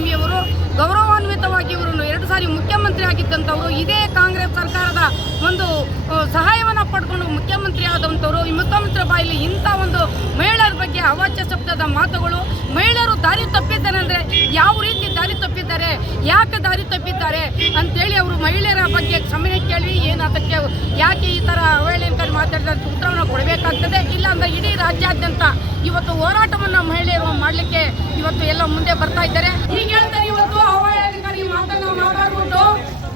ಕುಮಾರಸ್ವಾಮಿಯವರು ಗೌರವಾನ್ವಿತವಾಗಿ ಇವರನ್ನು 2 ಸಾರಿ ಮುಖ್ಯಮಂತ್ರಿ ಆಗಿದ್ದಂಥವರು, ಇದೇ ಕಾಂಗ್ರೆಸ್ ಸರ್ಕಾರದ ಒಂದು ಸಹಾಯವನ್ನು ಪಡ್ಕೊಂಡು ಮುಖ್ಯಮಂತ್ರಿ ಆದಂಥವರು. ಈ ಮುಖ್ಯಮಂತ್ರಿ ಬಾಯಲ್ಲಿ ಇಂಥ ಒಂದು ಮಹಿಳೆಯರ ಬಗ್ಗೆ ಅವಾಚ್ಯ ಶಬ್ದದ ಮಾತುಗಳು, ಮಹಿಳೆಯರು ದಾರಿ ತಪ್ಪಿದ್ದಾರೆ ಅಂದರೆ ಯಾವ ರೀತಿ ದಾರಿ ತಪ್ಪಿದ್ದಾರೆ, ಯಾಕೆ ದಾರಿ ತಪ್ಪಿದ್ದಾರೆ ಅಂತೇಳಿ ಅವರು ಮಹಿಳೆಯರ ಬಗ್ಗೆ ಕ್ಷಮೆ ಕೇಳಿ ಏನು ಅದಕ್ಕೆ ಯಾಕೆ ಈ ಥರ ಅವಹೇಳನಕಾರಿ ಮಾತಾಡಿದ ಉತ್ತರವನ್ನು ಕೊಡಬೇಕಾಗ್ತದೆ. ಇಲ್ಲಾಂದರೆ ಇಡೀ ರಾಜ್ಯಾದ್ಯಂತ ಇವತ್ತು ಹೋರಾಟವನ್ನು ಮಹಿಳೆಯರು ಮಾಡಲಿಕ್ಕೆ ಇವತ್ತು ಎಲ್ಲ ಮುಂದೆ ಬರ್ತಾ ಇದ್ದಾರೆ. ಈಗ ಹೇಳ್ತಾರೆ ಇವತ್ತು ಅವಹೇಳನಕಾರಿ ಮಾತನ್ನು ಮಾತಾಡ್ಬಿಟ್ಟು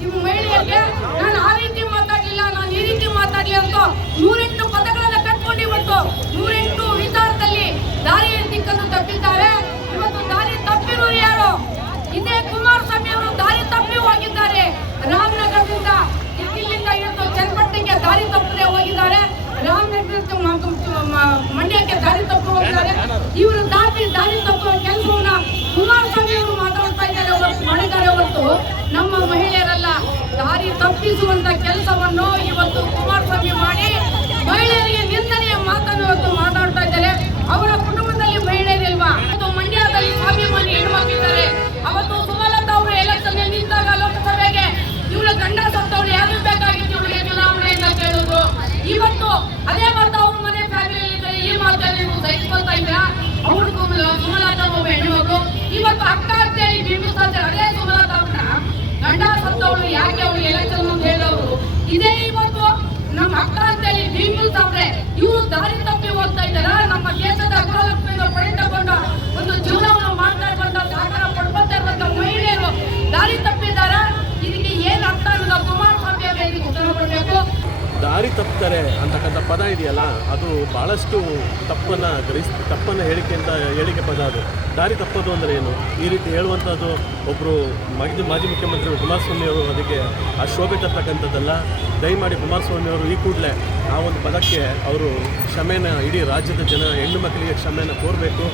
ನಿಮ್ಮ ಮಹಿಳೆಯರಿಗೆ ನಾನು ಆ ರೀತಿ ಮಾತಾಡಲಿಲ್ಲ, ನಾನು ಈ ರೀತಿ ಮಾತಾಡಲಿ ಅಂತ 108 ಪದಗಳನ್ನು ಕಟ್ಕೊಂಡು ಇವತ್ತು 108 ವಿಚಾರದಲ್ಲಿ ದಾರಿ ದಿಕ್ಕನ್ನು ತಪ್ಪಿದ್ದಾರೆ. ಇವತ್ತು ದಾರಿ ತಪ್ಪಿರೋರು ಯಾರು? ಇದೇ ಕುಮಾರಸ್ವಾಮಿ ಅವರು ದಾರಿ ತಪ್ಪಿ ಹೋಗಿದ್ದಾರೆ. ರಾಮನಗರದಿಂದ ಇಲ್ಲಿಂದ ಇವತ್ತು ಚನ್ನಪಟ್ಟಣಕ್ಕೆ ದಾರಿ ತಪ್ಪದೆ ಹೋಗಿದ್ದಾರೆ, ರಾಮನಗರ ಮಂಡ್ಯಕ್ಕೆ ದಾರಿ ತಪ್ಪಿ ಹೋಗಿದ್ದಾರೆ. ಇವರು ದಾರಿ ತಪ್ಪುವ ಕೆಲಸವನ್ನ ಕುಮಾರಸ್ವಾಮಿ ಅವರು ಮಾತಾಡ್ತಾ ಇದ್ದಾರೆ, ಮಾಡಿದ್ದಾರೆ ಹೊರತು ನಮ್ಮ ಮಹಿಳೆಯರಲ್ಲ. ದಾರಿ ತಪ್ಪಿಸುವಂತ ಕೆಲಸವನ್ನು ಇವತ್ತು ಕುಮಾರಸ್ವಾಮಿ ಮಾಡಿ ಮಹಿಳೆಯರಿಗೆ ನಿಂದನೆಯ ಮಾತನ್ನು ಇವತ್ತು ಮಾತಾಡ್ತಾ ಇದ್ದಾರೆ. ಅವರ ಕುಟುಂಬದಲ್ಲಿ ಮಹಿಳೆಯರಿಲ್ವಾ? ಇವತ್ತು ಮಂಡ್ಯದಲ್ಲಿ ಸ್ವಾಭಿಮಾನಿ ಹೆಣ್ಮಕ್ಳಿದ್ದಾರೆ. ಅವತ್ತು ಸುಮಲತಾ ಅವರು ಎಲೆಕ್ಷನ್ ನಿಂತಾಗ ಲೋಕಸಭೆಗೆ ಇವರ ಗಂಡ ಸತ್ತವ್ರು ಯಾರು ಬೇಕಾಗಿತ್ತು ಇವರಿಗೆ ಚುನಾವಣೆಯಿಂದ ಕೇಳಿದ್ರು. ಇವತ್ತು ಅದೇ ಮಾತು ಅವ್ರ ಮನೆ ಫ್ಯಾಮಿಲಿಯಲ್ಲಿ ಈ ಮಾತಲ್ಲಿ ನೀವು ಸಹಿಸ್ಕೊಳ್ತಾ ಇದ್ರ. ಅವ್ರಿಗೂ ಸುಮಲತಾ ಒಬ್ಬ ಹೆಣ್ಮಕ್ಳು ಇವತ್ತು ಅಕ್ಕ ಅಂತೇಳಿ ಬಿಂಬಿಸ್ತಾ ಇದ್ದಾರೆ. ಅದೇ ಸುಮಲತಾ ಅವ್ರನ್ನ ಗಂಡ ಸತ್ತವಳು ಯಾಕೆ ಅವ್ರು ಎಲೆಕ್ಷನ್ ಅಂತ ಹೇಳೋರು ಇದೇ ಇವತ್ತು ನಮ್ಮ ಅಕ್ಕ ಅಂತೇಳಿ ಬಿಂಬಿಸ್ತಾವ್ರೆ. ಇವರು ದಾರಿ ತಪ್ಪಿ ಹೋಗ್ತಾ ಇದ್ದಾರ. ನಮ್ಮ ದೇಶದ ಗೃಹಲಕ್ಷ್ಮಿಯಿಂದ ಪಡೆದುಕೊಂಡ ಒಂದು ಜೀವನವನ್ನು ಮಾಡ್ತಾ ಇರುವಂತ ಸಹಕಾರ ಪಡ್ಕೊತಾ ಇರುವಂತ ಮಹಿಳೆಯರು ದಾರಿ ತಪ್ಪಿದ್ದಾರ. ಇದಕ್ಕೆ ಏನ್ ಅರ್ಥ ಅನ್ನೋದು ಕುಮಾರಸ್ವಾಮಿ ಅವರೇ ಇದಕ್ಕೆ ಉತ್ತರ ಕೊಡಬೇಕು. ದಾರಿ ತಪ್ತಾರೆ ಅಂತಕ್ಕಂಥ ಪದ ಇದೆಯಲ್ಲ, ಅದು ಭಾಳಷ್ಟು ತಪ್ಪನ್ನು ಹೇಳಿಕೆ ಪದ. ಅದು ದಾರಿ ತಪ್ಪೋದು ಅಂದರೆ ಏನು? ಈ ರೀತಿ ಹೇಳುವಂಥದ್ದು ಒಬ್ಬರು ಮಾಜಿ ಮುಖ್ಯಮಂತ್ರಿ ಕುಮಾರಸ್ವಾಮಿ ಅವರು ಅದಕ್ಕೆ ಆ ಶೋಭೆ ತರ್ತಕ್ಕಂಥದ್ದಲ್ಲ. ದಯಮಾಡಿ ಕುಮಾರಸ್ವಾಮಿ ಅವರು ಈ ಕೂಡಲೇ ಆ ಒಂದು ಪದಕ್ಕೆ ಅವರು ಕ್ಷಮೆನ, ಇಡೀ ರಾಜ್ಯದ ಹೆಣ್ಣು ಮಕ್ಕಳಿಗೆ ಕ್ಷಮೆನ ಕೋರಬೇಕು.